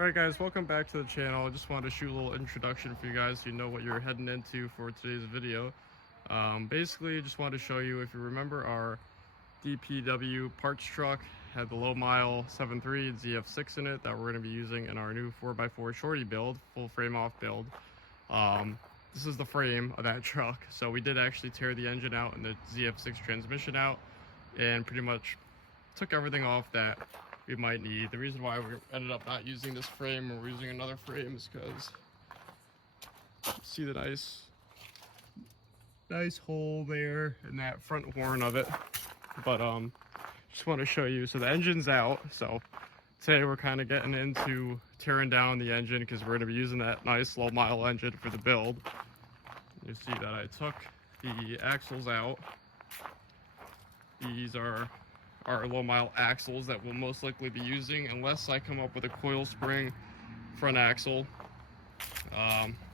Alright guys, welcome back to the channel. I just wanted to shoot a little introduction for you guys so you know what you're heading into for today's video. Basically, just wanted to show you, if you remember, our DPW parts truck had the low mile 7.3 ZF6 in it that we're going to be using in our new 4x4 shorty build, full frame off build. This is the frame of that truck. So we did actually tear the engine out and the ZF6 transmission out and pretty much took everything off that we might need. The reason why we ended up not using this frame and we're using another frame is because see the nice hole there in that front horn of it. But just want to show you, so the engine's out. So today we're kind of getting into tearing down the engine because we're going to be using that nice low mile engine for the build. You see that I took the axles out. These are our low mile axles that we'll most likely be using unless I come up with a coil spring front axle.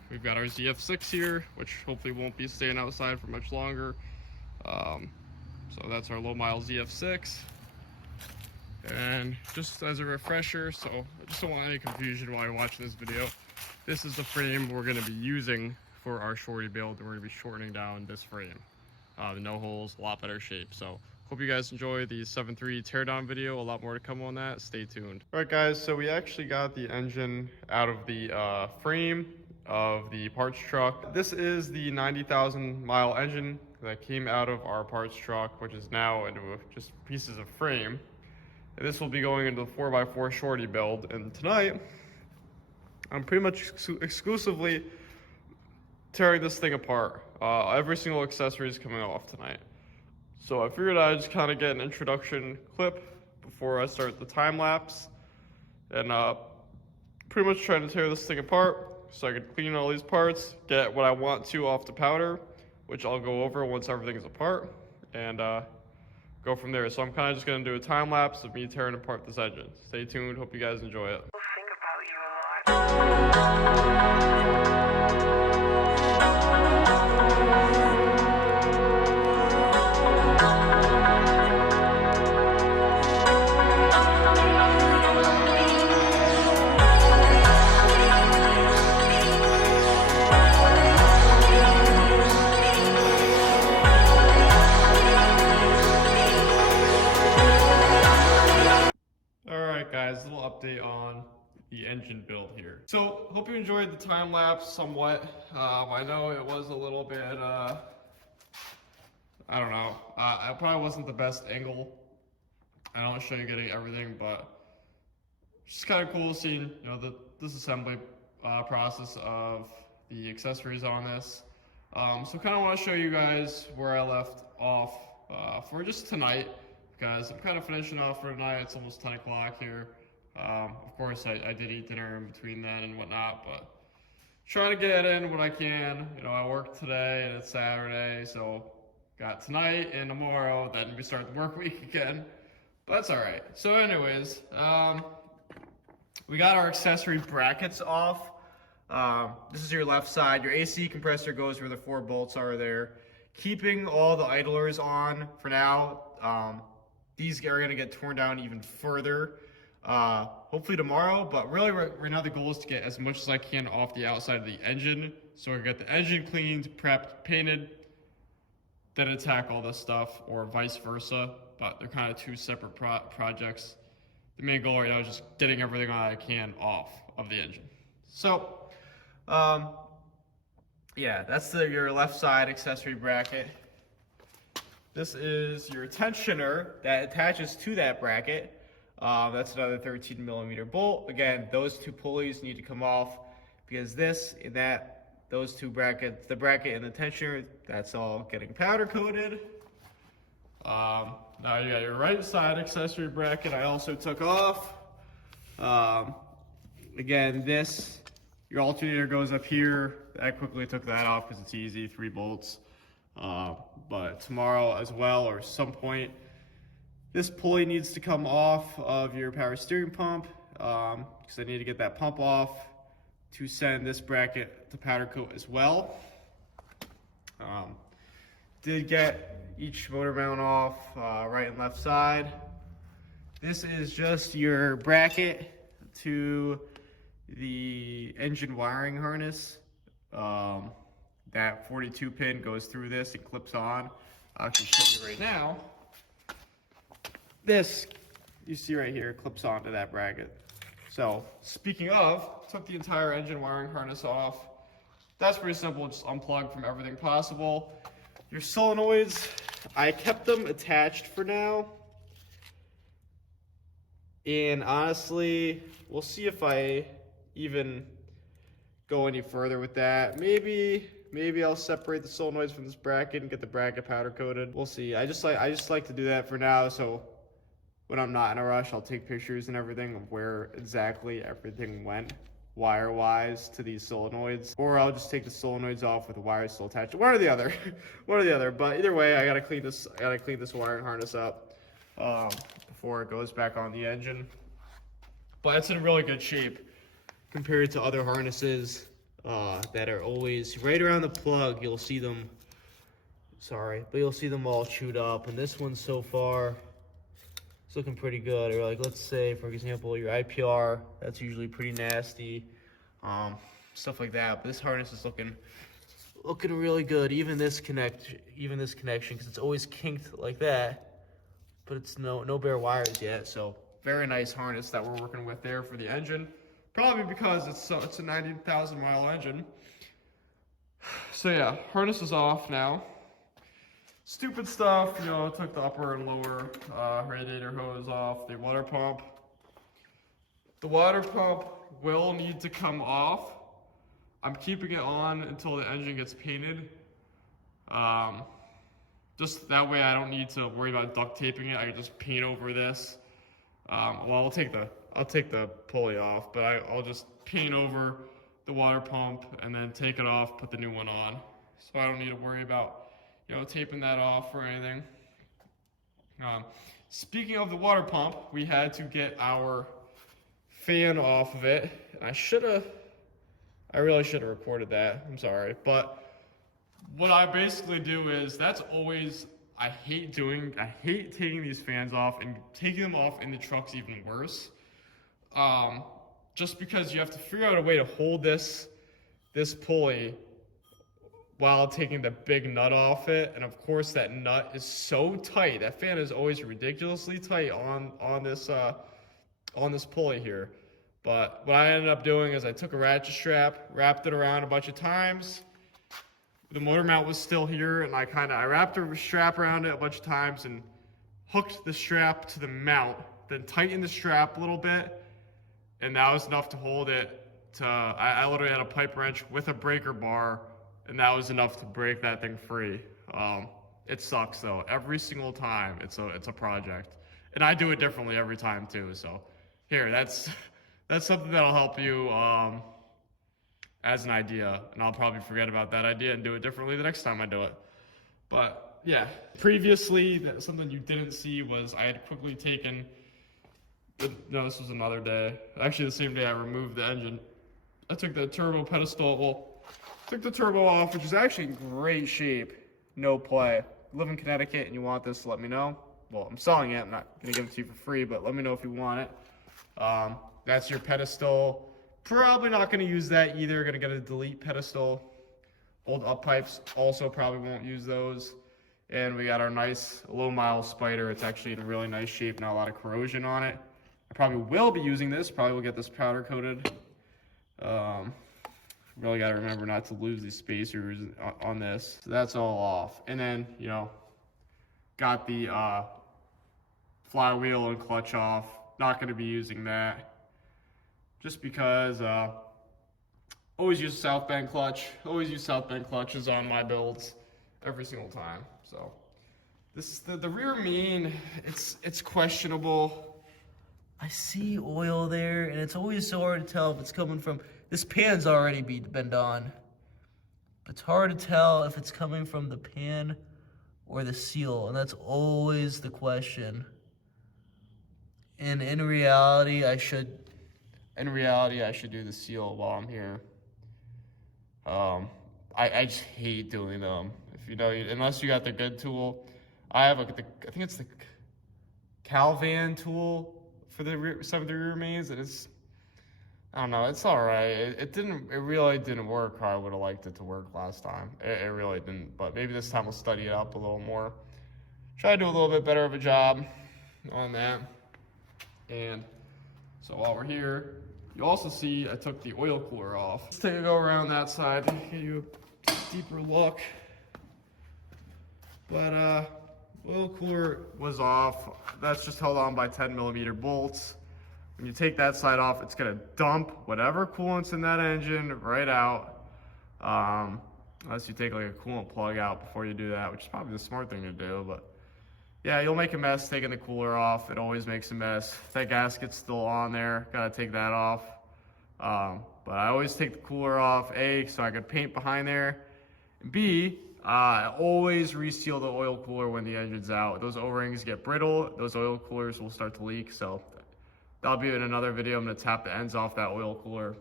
We've got our ZF6 here, which hopefully won't be staying outside for much longer. So that's our low mile ZF6. And just as a refresher, so I just don't want any confusion while you're watching this video, this is the frame we're going to be using for our shorty build, and we're going to be shortening down this frame. The no holes, a lot better shape. So hope you guys enjoy the 7.3 teardown video. A lot more to come on that. Stay tuned. All right, guys. So we actually got the engine out of the frame of the parts truck. This is the 90,000 mile engine that came out of our parts truck, which is now into just pieces of frame. And this will be going into the 4x4 shorty build. And tonight, I'm pretty much exclusively tearing this thing apart. Every single accessory is coming off tonight. So I figured I'd just kind of get an introduction clip before I start the time lapse, and pretty much trying to tear this thing apart so I could clean all these parts, get what I want to off the powder, which I'll go over once everything's apart, and go from there. So I'm kind of just going to do a time lapse of me tearing apart this engine. Stay tuned. Hope you guys enjoy it. Guys, a little update on the engine build here. So hope you enjoyed the time lapse somewhat. I know it was a little bit I don't know, it probably wasn't the best angle. I don't show you getting everything, but just kind of cool seeing, you know, the disassembly process of the accessories on this. So kind of want to show you guys where I left off for just tonight, because I'm kind of finishing off for tonight. It's almost 10 o'clock here. Of course, I did eat dinner in between then and whatnot, but trying to get in what I can. You know, I worked today and it's Saturday, so got tonight and tomorrow, then we start the work week again. But that's all right. So anyways, we got our accessory brackets off. This is your left side. Your AC compressor goes where the 4 bolts are there. Keeping all the idlers on for now. These are going to get torn down even further, hopefully tomorrow, but really right now the goal is to get as much as I can off the outside of the engine, so I get the engine cleaned, prepped, painted, then attack all this stuff, or vice versa, but they're kind of two separate projects. The main goal right now is just getting everything I can off of the engine. So, yeah, that's your left side accessory bracket. This is your tensioner that attaches to that bracket. That's another 13 millimeter bolt. Again, those 2 pulleys need to come off because those 2 brackets, the bracket and the tensioner, that's all getting powder coated. Now you got your right side accessory bracket I also took off. Again, your alternator goes up here. I quickly took that off because it's easy, 3 bolts. But tomorrow as well, or some point, this pulley needs to come off of your power steering pump, because I need to get that pump off to send this bracket to powder coat as well. Did get each motor mount off, right and left side. This is just your bracket to the engine wiring harness. That 42 pin goes through this and clips on. I'll actually show you right now. This, you see right here, clips onto that bracket. So, speaking of, took the entire engine wiring harness off. That's pretty simple, just unplug from everything possible. Your solenoids, I kept them attached for now. And honestly, we'll see if I even go any further with that. Maybe I'll separate the solenoids from this bracket and get the bracket powder coated. We'll see. I just like to do that for now, so when I'm not in a rush, I'll take pictures and everything of where exactly everything went wire-wise to these solenoids, or I'll just take the solenoids off with the wires still attached. One or the other, one or the other. But either way, I gotta clean this wiring harness up before it goes back on the engine. But it's in really good shape compared to other harnesses that are always right around the plug. You'll see them. Sorry, but you'll see them all chewed up, and this one so far, it's looking pretty good. Or like, let's say, for example, your IPR, that's usually pretty nasty, stuff like that. But this harness is looking really good. Even this connection, because it's always kinked like that, but it's no bare wires yet. So very nice harness that we're working with there for the engine. Probably because it's a 90,000 mile engine. So yeah, harness is off now. Stupid stuff, you know, took the upper and lower radiator hose off, the water pump. The water pump will need to come off. I'm keeping it on until the engine gets painted. Just that way I don't need to worry about duct taping it. I can just paint over this. Well, I'll take the pulley off, but I'll just paint over the water pump and then take it off, put the new one on. So I don't need to worry about, you know, taping that off or anything. Speaking of the water pump, we had to get our fan off of it. I really should have recorded that. I'm sorry. But what I basically do is, that's always, I hate taking these fans off, and taking them off in the truck's even worse. Just because you have to figure out a way to hold this pulley while taking the big nut off it, and of course that nut is so tight. That fan is always ridiculously tight on this pulley here. But what I ended up doing is I took a ratchet strap, wrapped it around a bunch of times. The motor mount was still here, and I wrapped a strap around it a bunch of times and hooked the strap to the mount, then tightened the strap a little bit, and that was enough to hold it to, I literally had a pipe wrench with a breaker bar, and that was enough to break that thing free. It sucks though. Every single time it's a project, and I do it differently every time too. So here, that's something that'll help you as an idea, and I'll probably forget about that idea and do it differently the next time I do it. But yeah, previously something you didn't see was I had quickly taken. No, this was another day. Actually, the same day I removed the engine. I took the turbo pedestal. Well, took the turbo off, which is actually in great shape. No play. You live in Connecticut and you want this, let me know. Well, I'm selling it. I'm not going to give it to you for free, but let me know if you want it. That's your pedestal. Probably not going to use that either. Going to get a delete pedestal. Old up pipes also probably won't use those. And we got our nice low mile spider. It's actually in really nice shape. Not a lot of corrosion on it. I probably will be using this. Probably will get this powder coated. Really got to remember not to lose these spacers on this. So that's all off. And then, you know, got the flywheel and clutch off. Not going to be using that. Just because always use South Bend clutch. Always use South Bend clutches on my builds every single time. So this the rear main, it's questionable. I see oil there, and it's always so hard to tell if it's coming from, this pan's already been done. But it's hard to tell if it's coming from the pan or the seal, and that's always the question. And in reality, I should do the seal while I'm here. I just hate doing them. If you know, unless you got the good tool. I have I think it's the Calvan tool for the 7.3 rear mains, and it's I don't know. It's all right. It didn't. It really didn't work how I would have liked it to work last time. It really didn't. But maybe this time we'll study it up a little more. Try to do a little bit better of a job on that. And so while we're here, you also see I took the oil cooler off. Let's take a go around that side to give you a deeper look. But oil cooler was off. That's just held on by 10mm bolts. When you take that side off, it's gonna dump whatever coolant's in that engine right out. Unless you take like a coolant plug out before you do that, which is probably the smart thing to do. But yeah, you'll make a mess taking the cooler off. It always makes a mess. If that gasket's still on there, gotta take that off. But I always take the cooler off, A, so I could paint behind there, and B, I always reseal the oil cooler when the engine's out. Those O-rings get brittle, those oil coolers will start to leak, so that'll be in another video. I'm gonna tap the ends off that oil cooler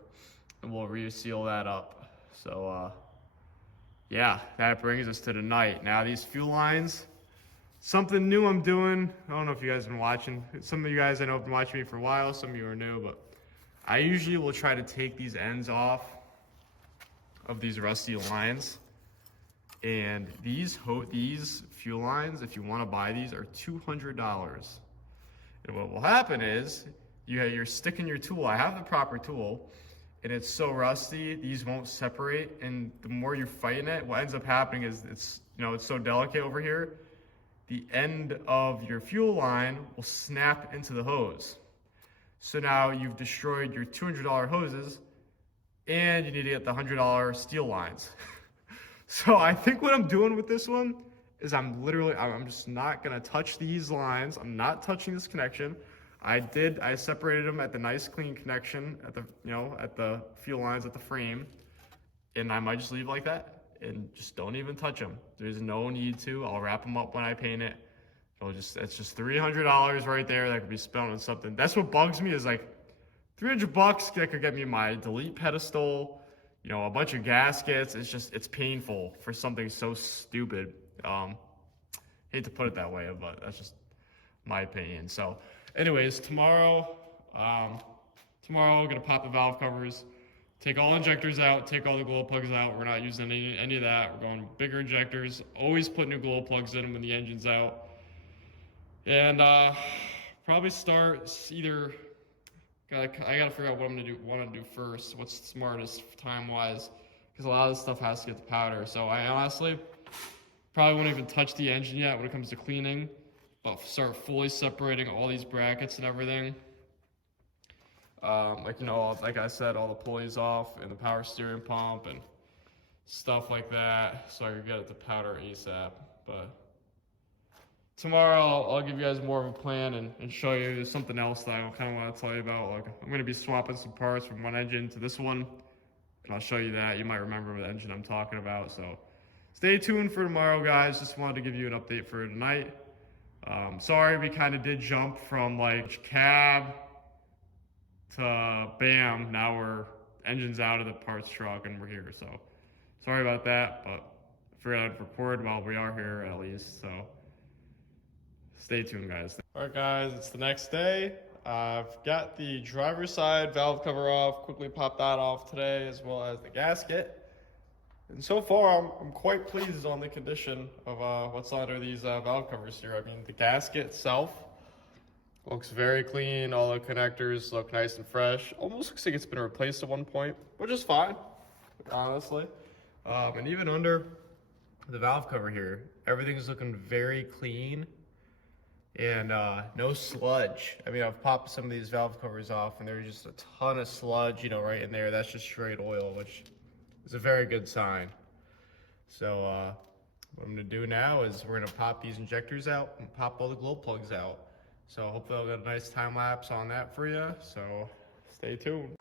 and we'll reseal that up. So yeah, that brings us to the night. Now these fuel lines, something new I'm doing. I don't know if you guys have been watching. Some of you guys I know have been watching me for a while, some of you are new, but I usually will try to take these ends off of these rusty lines. And these fuel lines, if you want to buy these, are $200. And what will happen is, you're sticking your tool. I have the proper tool, and it's so rusty, these won't separate. And the more you're fighting it, what ends up happening is it's so delicate over here, the end of your fuel line will snap into the hose. So now you've destroyed your $200 hoses, and you need to get the $100 steel lines. So I think what I'm doing with this one is I'm just not gonna touch these lines. I'm not touching this connection. I separated them at the nice clean connection at the fuel lines at the frame, and I might just leave like that and just don't even touch them. There's no need to. I'll wrap them up when I paint it. It's just $300 right there that could be spent on something. That's what bugs me, is like $300 that could get me my delete pedestal, a bunch of gaskets. It's painful for something so stupid. Hate to put it that way, but that's just my opinion. So anyways, tomorrow we're gonna pop the valve covers, take all injectors out, take all the glow plugs out. We're not using any of that. We're going bigger injectors. Always put new glow plugs in when the engine's out. And probably start either. I gotta figure out what I'm gonna want to do first. What's the smartest time-wise? Because a lot of this stuff has to get to powder. So I honestly probably won't even touch the engine yet when it comes to cleaning, but start fully separating all these brackets and everything. Like I said, all the pulleys off and the power steering pump and stuff like that, so I can get it to powder ASAP. But tomorrow I'll give you guys more of a plan and show you something else that I kind of want to tell you about. Like, I'm going to be swapping some parts from one engine to this one, and I'll show you that. You might remember the engine I'm talking about. So stay tuned for tomorrow, guys. Just wanted to give you an update for tonight. Sorry, we kind of did jump from like cab to bam. Now we're engines out of the parts truck and we're here. So sorry about that, but I figured I'd record while we are here at least. So stay tuned, guys. All right, guys, it's the next day. I've got the driver's side valve cover off. Quickly popped that off today, as well as the gasket. And so far, I'm quite pleased on the condition of what's under these valve covers here. I mean, the gasket itself looks very clean. All the connectors look nice and fresh. Almost looks like it's been replaced at one point, which is fine, honestly. And even under the valve cover here, everything's looking very clean. And no sludge. I mean, I've popped some of these valve covers off and there's just a ton of sludge, right in there. That's just straight oil, which is a very good sign. So what I'm gonna do now is we're gonna pop these injectors out and pop all the glow plugs out. So hopefully I'll get a nice time lapse on that for you. So stay tuned.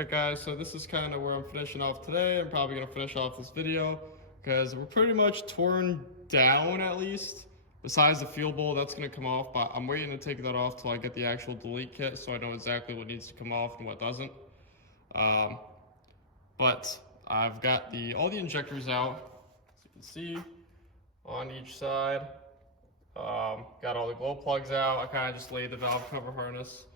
Alright guys, so this is kind of where I'm finishing off today. I'm probably going to finish off this video because we're pretty much torn down, at least. Besides the fuel bowl, that's going to come off, but I'm waiting to take that off till I get the actual delete kit so I know exactly what needs to come off and what doesn't. But I've got all the injectors out, as you can see, on each side. Got all the glow plugs out. I kind of just laid the valve cover harness.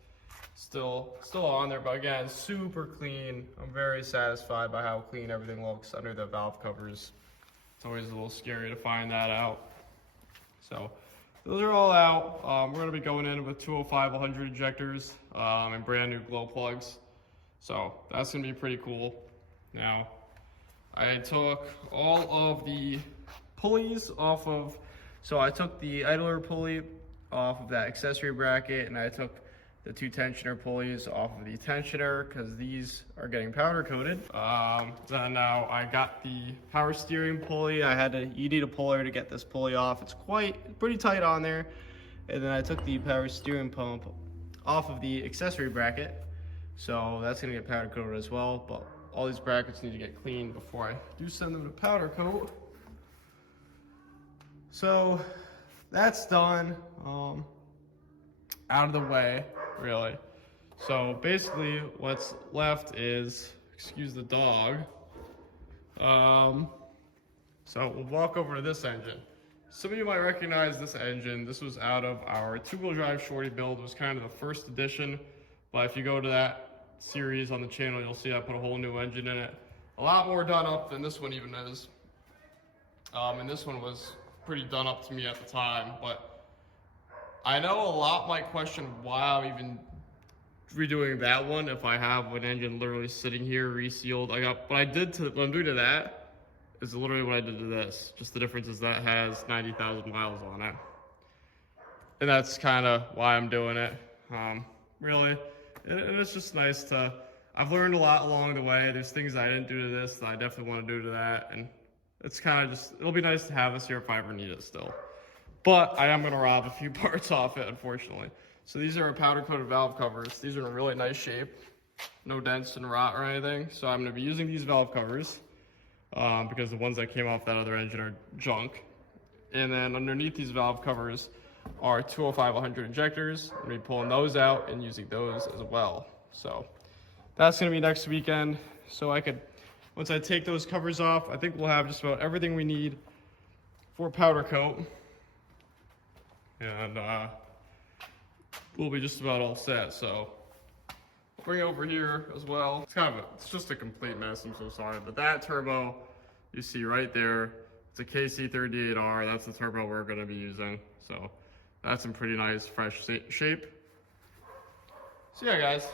Still on there, but again, super clean. I'm very satisfied by how clean everything looks under the valve covers. It's always a little scary to find that out. So those are all out. We're going to be going in with 205-100 injectors and brand new glow plugs. So that's going to be pretty cool. Now, I took all of the pulleys off of, so I took the idler pulley off of that accessory bracket, and I took the 2 tensioner pulleys off of the tensioner because these are getting powder coated. Then now I got the power steering pulley. You need a puller to get this pulley off. It's pretty tight on there. And then I took the power steering pump off of the accessory bracket. So that's gonna get powder coated as well. But all these brackets need to get cleaned before I do send them to powder coat. So that's done. Out of the way, really. So basically what's left is, excuse the dog. So we'll walk over to this engine. Some of you might recognize this engine. This was out of our 2-wheel drive Shorty build. It was kind of the first edition, but if you go to that series on the channel, you'll see I put a whole new engine in it. A lot more done up than this one even is. And this one was pretty done up to me at the time, but I know a lot might question why I'm even redoing that one if I have an engine literally sitting here resealed. What I'm doing to that is literally what I did to this. Just the difference is that has 90,000 miles on it. And that's kind of why I'm doing it. Really, and it's just nice I've learned a lot along the way. There's things I didn't do to this that I definitely want to do to that. And it's kind of it'll be nice to have this here if I ever need it still. But I am going to rob a few parts off it, unfortunately. So these are our powder-coated valve covers. These are in really nice shape. No dents and rot or anything. So I'm going to be using these valve covers because the ones that came off that other engine are junk. And then underneath these valve covers are 205-100 injectors. I'm going to be pulling those out and using those as well. So that's going to be next weekend. So once I take those covers off, I think we'll have just about everything we need for powder coat. And we'll be just about all set. So I'll bring it over here as well. It's just a complete mess. I'm so sorry. But that turbo you see right there, it's a KC38R. That's the turbo we're going to be using. So that's in pretty nice, fresh shape. So yeah, guys,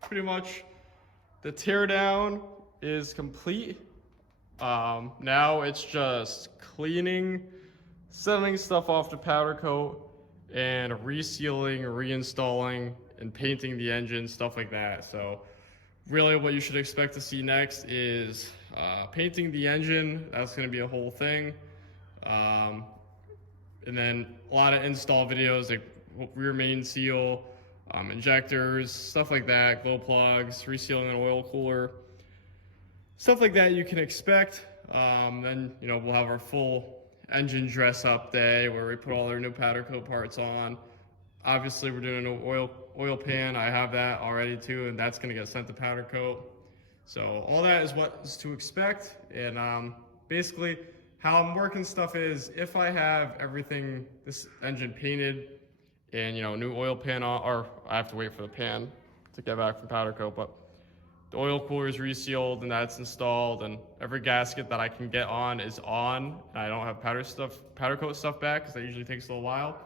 pretty much the teardown is complete. Now it's just cleaning, sending stuff off to powder coat, and resealing, reinstalling, and painting the engine, stuff like that. So really what you should expect to see next is painting the engine. That's going to be a whole thing. And then a lot of install videos like rear main seal, injectors, stuff like that, glow plugs, resealing an oil cooler, stuff like that you can expect. Then we'll have our full engine dress up day where we put all our new powder coat parts on. Obviously we're doing a new oil pan. I have that already too, and that's going to get sent to powder coat. So all that is what is to expect. And basically how I'm working stuff is, if I have this engine painted and new oil pan on, or I have to wait for the pan to get back from powder coat, but the oil cooler is resealed and that's installed, and every gasket that I can get on is on, and I don't have powder coat stuff back because that usually takes a little while.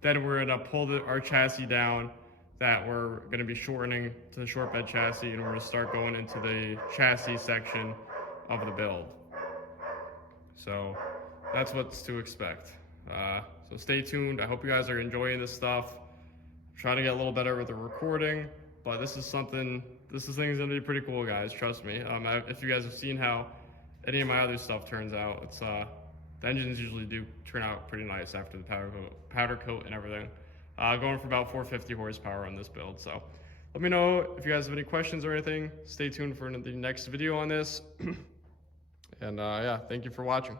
Then we're gonna pull our chassis down that we're gonna be shortening to the short bed chassis, and we're gonna start going into the chassis section of the build. So that's what's to expect. So stay tuned. I hope you guys are enjoying this stuff. I'm trying to get a little better with the recording, but this is thing's gonna be pretty cool, guys. Trust me. If you guys have seen how any of my other stuff turns out, the engines usually do turn out pretty nice after the powder coat and everything. Going for about 450 horsepower on this build. So Let me know if you guys have any questions or anything. Stay tuned for the next video on this. And yeah, thank you for watching.